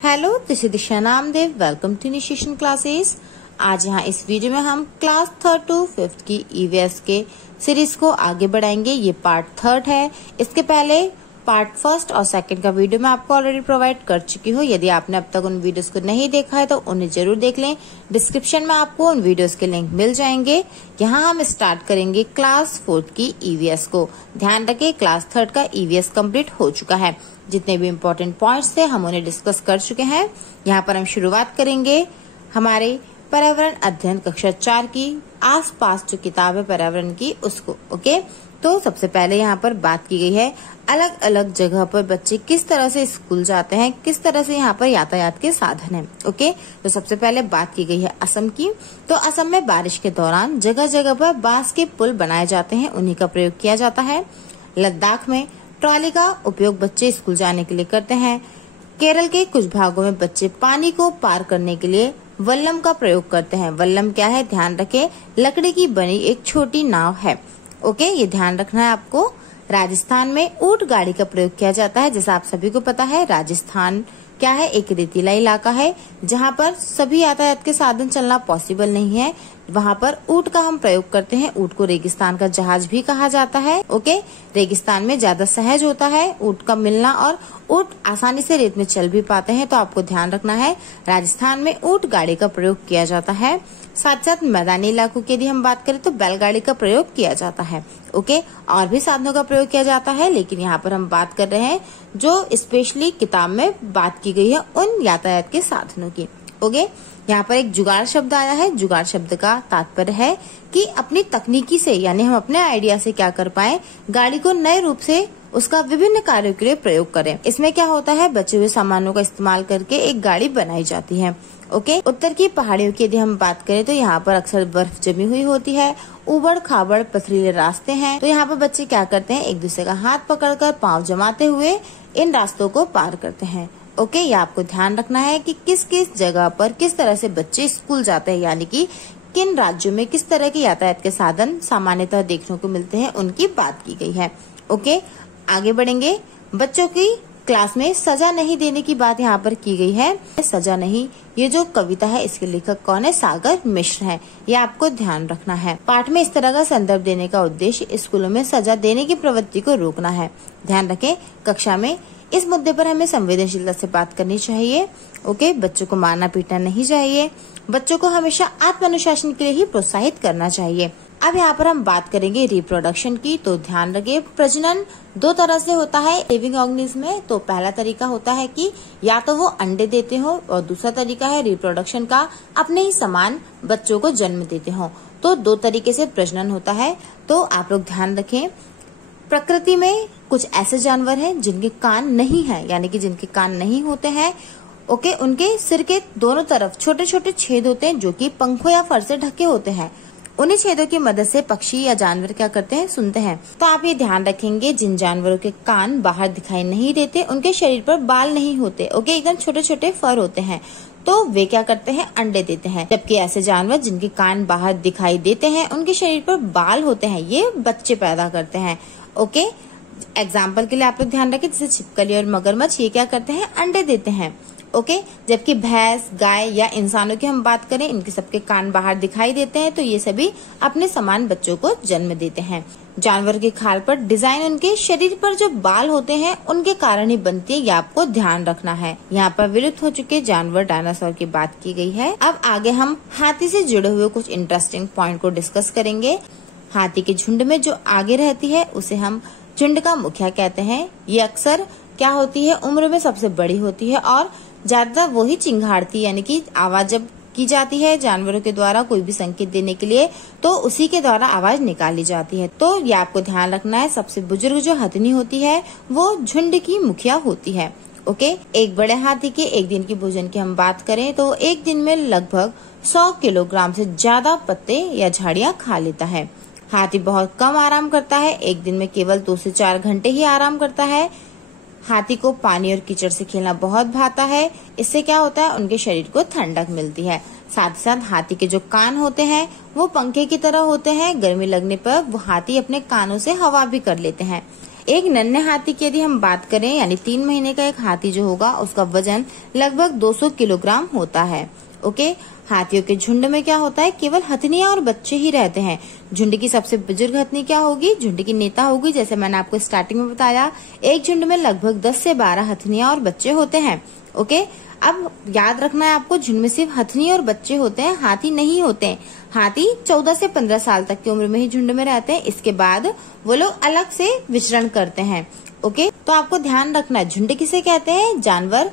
Hello, this is Disha Namdev. Welcome to initiation classes. आज यहाँ इस वीडियो में हम क्लास 3rd to 5th की ईवीएस के सीरीज को आगे बढ़ाएंगे। ये पार्ट 3rd है। इसके पहले पार्ट 1st और 2nd का वीडियो मैं आपको ऑलरेडी प्रोवाइड कर चुकी हूँ। यदि आपने अब तक उन वीडियोस को नहीं देखा है तो उन्हें जरूर देख लें। डिस्क्रिप्शन में आपको उन वीडियोस के लिंक मिल जाएंगे। यहाँ हम स्टार्ट करेंगे क्लास 4th की ईवीएस को। ध्यान रखें, क्लास 3rd का ईवीएस कंप्लीट हो चुका है। जितने भी इम्पोर्टेंट पॉइंट्स थे हम उन्हें डिस्कस कर चुके हैं। यहाँ पर हम शुरुआत करेंगे हमारे पर्यावरण अध्ययन कक्षा 4 की आसपास जो किताब है पर्यावरण की उसको। ओके, तो सबसे पहले यहाँ पर बात की गई है अलग अलग जगह पर बच्चे किस तरह से स्कूल जाते हैं, किस तरह से यहाँ पर यातायात के साधन है। ओके, तो सबसे पहले बात की गई है असम की। तो असम में बारिश के दौरान जगह जगह पर बांस के पुल बनाए जाते हैं, उन्हीं का प्रयोग किया जाता है। लद्दाख में ट्रॉली का उपयोग बच्चे स्कूल जाने के लिए करते हैं। केरल के कुछ भागों में बच्चे पानी को पार करने के लिए वल्लम का प्रयोग करते हैं। वल्लम क्या है, ध्यान रखें, लकड़ी की बनी एक छोटी नाव है। ओके, ये ध्यान रखना है आपको। राजस्थान में ऊंट गाड़ी का प्रयोग किया जाता है। जैसा आप सभी को पता है, राजस्थान क्या है, एक रेतीला इलाका है जहाँ पर सभी यातायात के साधन चलना पॉसिबल नहीं है। वहाँ पर ऊंट का हम प्रयोग करते हैं। ऊंट को रेगिस्तान का जहाज भी कहा जाता है। ओके, रेगिस्तान में ज्यादा सहज होता है ऊंट का मिलना और ऊंट आसानी से रेत में चल भी पाते हैं। तो आपको ध्यान रखना है, राजस्थान में ऊंट गाड़ी का प्रयोग किया जाता है। साथ साथ मैदानी इलाकों की यदि हम बात करें तो बैलगाड़ी का प्रयोग किया जाता है। ओके, और भी साधनों का प्रयोग किया जाता है, लेकिन यहाँ पर हम बात कर रहे हैं जो स्पेशली किताब में बात की गई है उन यातायात के साधनों की। ओके, यहाँ पर एक जुगाड़ शब्द आया है। जुगाड़ शब्द का तात्पर्य है कि अपनी तकनीकी से, यानी हम अपने आइडिया से क्या कर पाए, गाड़ी को नए रूप से उसका विभिन्न कार्यों के लिए प्रयोग करें। इसमें क्या होता है, बचे हुए सामानों का इस्तेमाल करके एक गाड़ी बनाई जाती है। ओके, उत्तर की पहाड़ियों की यदि हम बात करें तो यहाँ पर अक्सर बर्फ जमी हुई होती है, उबड़ खाबड़ पथरीले रास्ते हैं। तो यहाँ पर बच्चे क्या करते हैं, एक दूसरे का हाथ पकड़कर पांव जमाते हुए इन रास्तों को पार करते हैं। ओके, ये आपको ध्यान रखना है कि किस किस जगह पर किस तरह से बच्चे स्कूल जाते हैं, यानी कि किन राज्यों में किस तरह के यातायात के साधन सामान्यतः देखने को मिलते हैं, उनकी बात की गई है। ओके, आगे बढ़ेंगे। बच्चों की क्लास में सजा नहीं देने की बात यहाँ पर की गई है। सजा नहीं, ये जो कविता है इसके लेखक कौन है, सागर मिश्र है। ये आपको ध्यान रखना है। पाठ में इस तरह का संदर्भ देने का उद्देश्य स्कूलों में सजा देने की प्रवृत्ति को रोकना है। ध्यान रखें, कक्षा में इस मुद्दे पर हमें संवेदनशीलता से बात करनी चाहिए। ओके, बच्चों को मारना पीटना नहीं चाहिए। बच्चों को हमेशा आत्मानुशासन के लिए ही प्रोत्साहित करना चाहिए। अब यहाँ पर हम बात करेंगे रिप्रोडक्शन की। तो ध्यान रखिए, प्रजनन दो तरह से होता है लिविंग ऑर्गेनिज्म में। तो पहला तरीका होता है कि या तो वो अंडे देते हो, और दूसरा तरीका है रिप्रोडक्शन का अपने ही समान बच्चों को जन्म देते हो। तो दो तरीके से प्रजनन होता है। तो आप लोग ध्यान रखें, प्रकृति में कुछ ऐसे जानवर हैं जिनके कान नहीं है, यानी कि जिनके कान नहीं होते हैं। ओके, उनके सिर के दोनों तरफ छोटे छोटे छेद होते हैं जो कि पंखों या फर से ढके होते हैं। उन्हीं छेदों की मदद से पक्षी या जानवर क्या करते हैं, सुनते हैं। तो आप ये ध्यान रखेंगे, जिन जानवरों के कान बाहर दिखाई नहीं देते उनके शरीर पर बाल नहीं होते। ओके, एकदम छोटे छोटे फर होते हैं। तो वे क्या करते हैं, अंडे देते हैं। जबकि ऐसे जानवर जिनके कान बाहर दिखाई देते हैं उनके शरीर पर बाल होते हैं, ये बच्चे पैदा करते हैं। ओके, एग्जाम्पल के लिए आप लोग ध्यान रखें, जैसे छिपकली और मगरमच्छ, ये क्या करते हैं, अंडे देते हैं। ओके, जबकि भैंस, गाय या इंसानों की हम बात करें, इनके सबके कान बाहर दिखाई देते हैं, तो ये सभी अपने समान बच्चों को जन्म देते हैं। जानवर की खाल पर डिजाइन उनके शरीर पर जो बाल होते हैं उनके कारण ही बनती है, ये आपको ध्यान रखना है। यहाँ पर विलुप्त हो चुके जानवर डायनासोर की बात की गई है। अब आगे हम हाथी से जुड़े हुए कुछ इंटरेस्टिंग पॉइंट को डिस्कस करेंगे। हाथी के झुंड में जो आगे रहती है उसे हम झुंड का मुखिया कहते हैं। ये अक्सर क्या होती है, उम्र में सबसे बड़ी होती है और ज्यादातर वो ही चिंगाड़ती है, यानी कि आवाज जब की जाती है जानवरों के द्वारा कोई भी संकेत देने के लिए, तो उसी के द्वारा आवाज निकाली जाती है। तो ये आपको ध्यान रखना है, सबसे बुजुर्ग जो हथनी होती है वो झुंड की मुखिया होती है। ओके, एक बड़े हाथी के एक दिन की भोजन की हम बात करें तो एक दिन में लगभग 100 किलोग्राम से ज्यादा पत्ते या झाड़ियाँ खा लेता है। हाथी बहुत कम आराम करता है, एक दिन में केवल 2 से 4 घंटे ही आराम करता है। हाथी को पानी और कीचड़ से खेलना बहुत भाता है। इससे क्या होता है, उनके शरीर को ठंडक मिलती है। साथ ही साथ हाथी के जो कान होते हैं वो पंखे की तरह होते हैं। गर्मी लगने पर वो हाथी अपने कानों से हवा भी कर लेते हैं। एक नन्हे हाथी की यदि हम बात करें, यानी 3 महीने का एक हाथी जो होगा उसका वजन लगभग 200 किलोग्राम होता है। ओके, हाथियों के झुंड में क्या होता है, केवल हथनियां और बच्चे ही रहते हैं। झुंड की सबसे बुजुर्ग हथनी क्या होगी, झुंड की नेता होगी। जैसे मैंने आपको स्टार्टिंग में बताया, एक झुंड में लगभग 10 से 12 हथनियां और बच्चे होते हैं। ओके, अब याद रखना है आपको, झुंड में सिर्फ हथनी और बच्चे होते हैं, हाथी नहीं होते हैं। हाथी 14 से 15 साल तक की उम्र में ही झुंड में रहते हैं, इसके बाद वो लोग अलग से विचरण करते हैं। ओके, तो आपको ध्यान रखना है, झुंड किसे कहते हैं, जानवर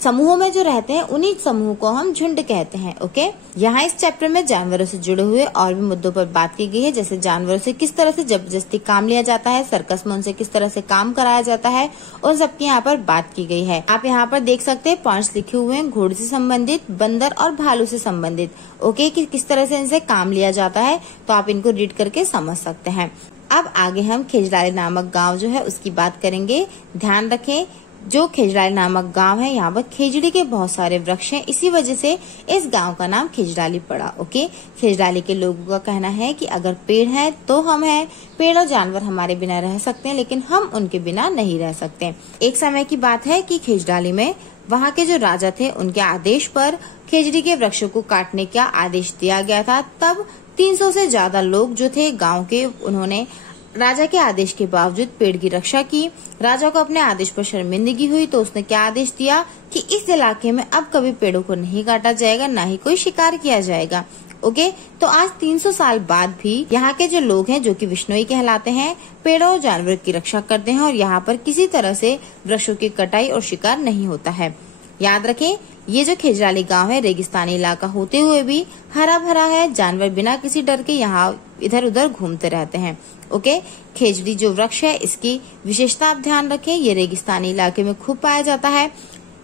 समूहों में जो रहते हैं उन्हीं समूह को हम झुंड कहते हैं। ओके, यहाँ इस चैप्टर में जानवरों से जुड़े हुए और भी मुद्दों पर बात की गई है, जैसे जानवरों से किस तरह से जबरदस्ती काम लिया जाता है, सर्कस में उनसे किस तरह से काम कराया जाता है, उन सबकी यहाँ पर बात की गई है। आप यहाँ पर देख सकते हैं पॉइंट्स लिखे हुए हैं, घोड़े से संबंधित, बंदर और भालू से संबंधित। ओके, कि किस तरह से इनसे काम लिया जाता है, तो आप इनको रीड करके समझ सकते हैं। अब आगे हम खेजड़ाली नामक गाँव जो है उसकी बात करेंगे। ध्यान रखें, जो खेजड़ाली नामक गांव है, यहाँ पर खेजड़ी के बहुत सारे वृक्ष हैं, इसी वजह से इस गांव का नाम खेजड़ाली पड़ा। ओके, खेजड़ाली के लोगों का कहना है कि अगर पेड़ है तो हम हैं, पेड़ और जानवर हमारे बिना रह सकते हैं लेकिन हम उनके बिना नहीं रह सकते। एक समय की बात है कि खेजड़ाली में वहाँ के जो राजा थे उनके आदेश पर खेजड़ी के वृक्षों को काटने का आदेश दिया गया था। तब 300 से ज्यादा लोग जो थे गाँव के, उन्होंने राजा के आदेश के बावजूद पेड़ की रक्षा की। राजा को अपने आदेश पर शर्मिंदगी हुई तो उसने क्या आदेश दिया कि इस इलाके में अब कभी पेड़ों को नहीं काटा जाएगा, ना ही कोई शिकार किया जाएगा। ओके, तो आज 300 साल बाद भी यहाँ के जो लोग हैं, जो कि विश्नोई कहलाते हैं, पेड़ों और जानवरों की रक्षा करते हैं और यहाँ पर किसी तरह से वृक्षों की कटाई और शिकार नहीं होता है। याद रखें, ये जो खेजड़ाली गांव है रेगिस्तानी इलाका होते हुए भी हरा भरा है, जानवर बिना किसी डर के यहाँ इधर उधर घूमते रहते हैं। ओके, खेजड़ी जो वृक्ष है इसकी विशेषता आप ध्यान रखें, ये रेगिस्तानी इलाके में खूब पाया जाता है।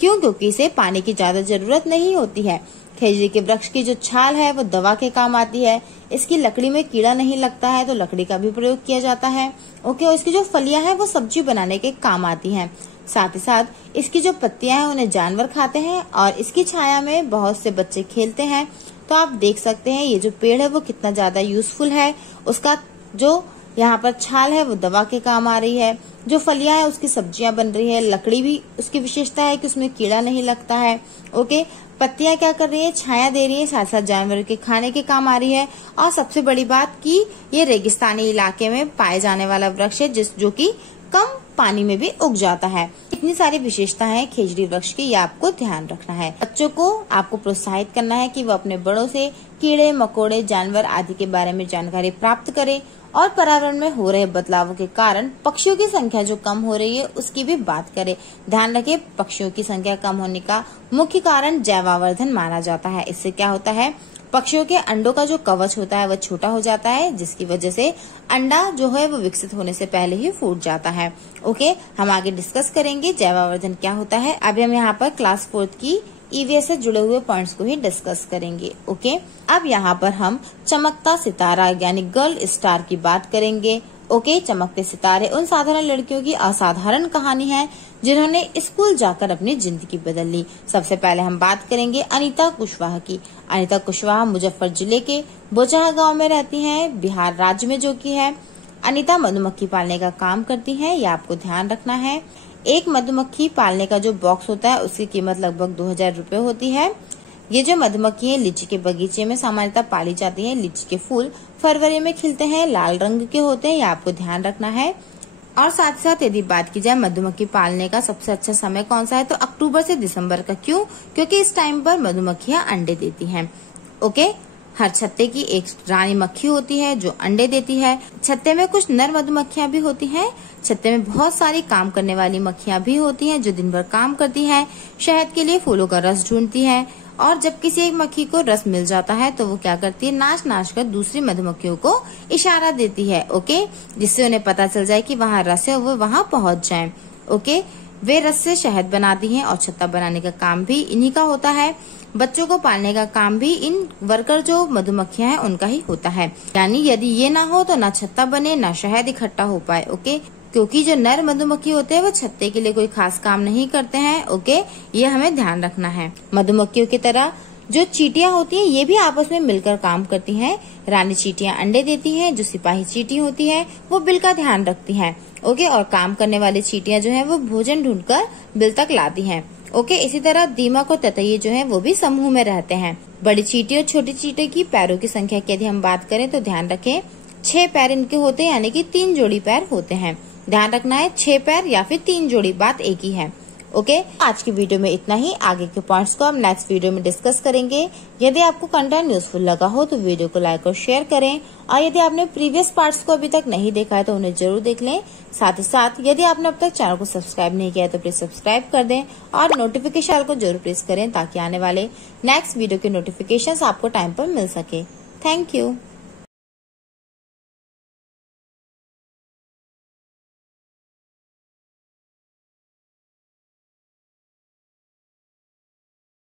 क्यों? क्योंकि इसे पानी की ज्यादा जरूरत नहीं होती है। खेजड़ी के वृक्ष की जो छाल है वो दवा के काम आती है। इसकी लकड़ी में कीड़ा नहीं लगता है तो लकड़ी का भी प्रयोग किया जाता है। ओके, और इसकी जो फलियां हैं वो सब्जी बनाने के काम आती हैं। साथ ही साथ इसकी जो पत्तियां हैं उन्हें जानवर खाते हैं और इसकी छाया में बहुत से बच्चे खेलते हैं। तो आप देख सकते हैं ये जो पेड़ है वो कितना ज्यादा यूजफुल है। उसका जो यहाँ पर छाल है वो दवा के काम आ रही है, जो फलियां है उसकी सब्जियां बन रही है, लकड़ी भी उसकी विशेषता है कि उसमें कीड़ा नहीं लगता है। ओके, पत्तियां क्या कर रही है, छाया दे रही है, साथ साथ जानवरों के खाने के काम आ रही है। और सबसे बड़ी बात कि ये रेगिस्तानी इलाके में पाए जाने वाला वृक्ष है जो कि कम पानी में भी उग जाता है। इतनी सारी विशेषता है खेजड़ी वृक्ष की, ये आपको ध्यान रखना है। बच्चों को आपको प्रोत्साहित करना है कि वो अपने बड़ों से कीड़े मकोड़े जानवर आदि के बारे में जानकारी प्राप्त करें और पर्यावरण में हो रहे बदलावों के कारण पक्षियों की संख्या जो कम हो रही है उसकी भी बात करें। ध्यान रखें, पक्षियों की संख्या कम होने का मुख्य कारण जैवावर्धन माना जाता है। इससे क्या होता है, पक्षियों के अंडों का जो कवच होता है वह छोटा हो जाता है, जिसकी वजह से अंडा जो है वो विकसित होने से पहले ही फूट जाता है। ओके, हम आगे डिस्कस करेंगे जैवावर्धन क्या होता है। अभी हम यहाँ पर क्लास 4 की ईवीएस से जुड़े हुए पॉइंट्स को ही डिस्कस करेंगे। ओके, अब यहाँ पर हम चमकता सितारा यानी गर्ल स्टार की बात करेंगे। ओके, चमकते सितारे उन साधारण लड़कियों की असाधारण कहानी है जिन्होंने स्कूल जाकर अपनी जिंदगी बदल ली। सबसे पहले हम बात करेंगे अनीता कुशवाहा की। अनीता कुशवाहा मुजफ्फर जिले के बोचहा गांव में रहती हैं, बिहार राज्य में जो कि है। अनीता मधुमक्खी पालने का काम करती हैं, ये आपको ध्यान रखना है। एक मधुमक्खी पालने का जो बॉक्स होता है उसकी कीमत लगभग 2000 रुपए होती है। ये जो मधुमक्खी है लीची के बगीचे में सामान्यतः पाली जाती है। लीची के फूल फरवरी में खिलते हैं, लाल रंग के होते हैं, ये आपको ध्यान रखना है। और साथ ही साथ यदि बात की जाए मधुमक्खी पालने का सबसे अच्छा समय कौन सा है, तो अक्टूबर से दिसंबर का। क्यों? क्योंकि इस टाइम पर मधुमक्खियां अंडे देती हैं। ओके, हर छत्ते की एक रानी मक्खी होती है जो अंडे देती है। छत्ते में कुछ नर मधुमक्खियां भी होती हैं। छत्ते में बहुत सारी काम करने वाली मक्खियां भी होती हैं जो दिन भर काम करती हैं, शहद के लिए फूलों का रस ढूंढती हैं। और जब किसी एक मक्खी को रस मिल जाता है तो वो क्या करती है, नाच नाच कर दूसरी मधुमक्खियों को इशारा देती है। ओके, जिससे उन्हें पता चल जाए कि वहाँ रस है, वो वहाँ पहुँच जाए। ओके, वे रस से शहद बनाती हैं और छत्ता बनाने का काम भी इन्हीं का होता है। बच्चों को पालने का काम भी इन वर्कर जो मधुमक्खियां हैं उनका ही होता है। यानी यदि ये ना हो तो ना छत्ता बने ना शहद इकट्ठा हो पाए। ओके, क्योंकि जो नर मधुमक्खी होते हैं वो छत्ते के लिए कोई खास काम नहीं करते हैं। ओके, ये हमें ध्यान रखना है। मधुमक्खियों की तरह जो चींटियां होती हैं ये भी आपस में मिलकर काम करती हैं। रानी चींटियां अंडे देती हैं, जो सिपाही चींटी होती है वो बिल का ध्यान रखती है। ओके, और काम करने वाली चींटियां जो हैं वो भोजन ढूंढकर बिल तक लाती हैं। ओके, इसी तरह दीमक और ततैये जो हैं वो भी समूह में रहते हैं। बड़ी चींटी और छोटी चींटी की पैरों की संख्या की यदि हम बात करें तो ध्यान रखें 6 पैर इनके होते हैं, यानी कि 3 जोड़ी पैर होते हैं। ध्यान रखना है 6 पैर या फिर 3 जोड़ी, बात एक ही है। ओके, आज की वीडियो में इतना ही। आगे के पॉइंट्स को हम नेक्स्ट वीडियो में डिस्कस करेंगे। यदि आपको कंटेंट यूजफुल लगा हो तो वीडियो को लाइक और शेयर करें, और यदि आपने प्रीवियस पार्ट्स को अभी तक नहीं देखा है तो उन्हें जरूर देख लें। साथ ही साथ यदि आपने अब तक चैनल को सब्सक्राइब नहीं किया है तो प्लीज सब्सक्राइब कर दें और नोटिफिकेशन को जरूर प्रेस करें ताकि आने वाले नेक्स्ट वीडियो के नोटिफिकेशन आपको टाइम पर मिल सके। Thank you.